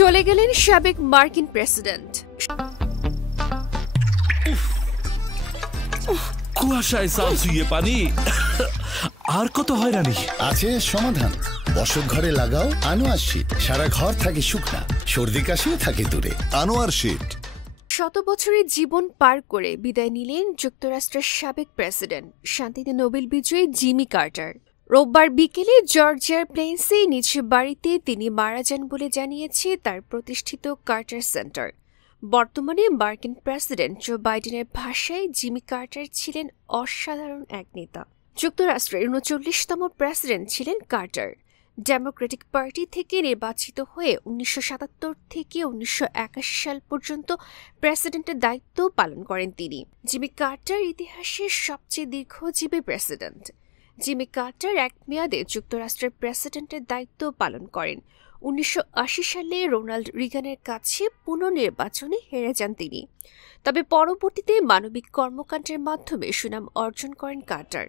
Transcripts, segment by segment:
চলে গেলেন সাবেক মার্কিন প্রেসিডেন্ট। কুয়াশায় সাল শুয়ে পানি আর কত হয়রানি আছে সমাধান। বসত ঘরে লাগাও আনোয়ার শীট, সারা ঘর থাকে শুকনা, সর্দি কাশিও থাকে দূরে। আনোয়ার শীট। শত বছরের জীবন পার করে বিদায় নিলেন যুক্তরাষ্ট্রের সাবেক প্রেসিডেন্ট, শান্তিতে নোবেল বিজয়ী জিমি কার্টার। রোববার বিকেলে জর্জিয়ার প্লেন্সে নিজ বাড়িতে তিনি মারা যান বলে জানিয়েছে তার প্রতিষ্ঠিত কার্টার সেন্টার। বর্তমানে মার্কিন প্রেসিডেন্ট জো বাইডেনের ভাষায় জিমি কার্টার ছিলেন অসাধারণ এক নেতা। যুক্তরাষ্ট্রের ৩৯তম প্রেসিডেন্ট ছিলেন কার্টার। ডেমোক্রেটিক পার্টি থেকে নির্বাচিত হয়ে ১৯৭৭ থেকে ১৯৮১ সাল পর্যন্ত প্রেসিডেন্টের দায়িত্ব পালন করেন তিনি। জিমি কার্টার ইতিহাসের সবচেয়ে দীর্ঘজীবী প্রেসিডেন্ট। জিমি কার্টার এক মেয়াদে যুক্তরাষ্ট্রের প্রেসিডেন্টের দায়িত্ব পালন করেন। ১৯৮০ সালে রোনাল্ড রিগানের কাছে পুনর্নির্বাচনে হেরে যান তিনি, তবে পরবর্তীতে মানবিক কর্মকাণ্ডের মাধ্যমে সুনাম অর্জন করেন কার্টার।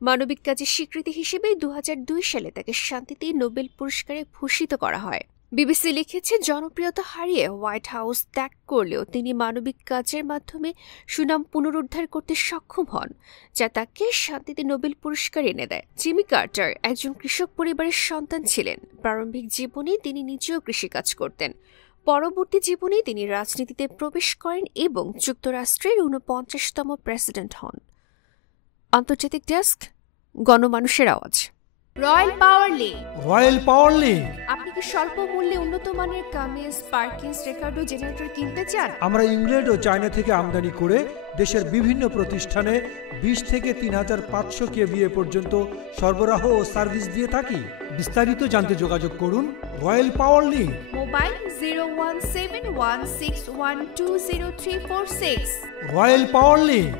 মানবিক কাজের স্বীকৃতি হিসেবে ২০০২ সালে তাকে শান্তিতে নোবেল পুরস্কারে ভূষিত করা হয়। বিবিসি লিখেছে, জনপ্রিয়তা হারিয়ে হোয়াইট হাউস ত্যাগ করলেও তিনি মানবিক কাজের মাধ্যমে সুনাম পুনরুদ্ধার করতে সক্ষম হন, যা তাকে শান্তিতে নোবেল পুরস্কার এনে দেয়। জিমি কার্টার একজন কৃষক পরিবারের সন্তান ছিলেন। প্রারম্ভিক জীবনে তিনি নিজেও কৃষিকাজ করতেন। পরবর্তী জীবনে তিনি রাজনীতিতে প্রবেশ করেন এবং যুক্তরাষ্ট্রের ৪৯তম প্রেসিডেন্ট হন। আন্তর্জাতিক ডেস্ক, গণমানুষের আওয়াজ। রয়্যাল পাওয়ার লিঙ্ক। রয়্যাল পাওয়ার লিঙ্ক। আপনি কি স্বল্প মূল্যে উন্নত মানের কামিজ, পার্কিন্স, রেকর্ড ও জেনারেটর কিনতে চান? আমরা ইংল্যান্ড ও চায়না থেকে আমদানি করে দেশের বিভিন্ন প্রতিষ্ঠানে ২০ থেকে ৩৫০০ কেভিএ পর্যন্ত সরবরাহ ও সার্ভিস দিয়ে থাকি। বিস্তারিত জানতে যোগাযোগ করুন রয়্যাল পাওয়ার লিঙ্ক। মোবাইল 01716120346। রয়্যাল পাওয়ার লিঙ্ক।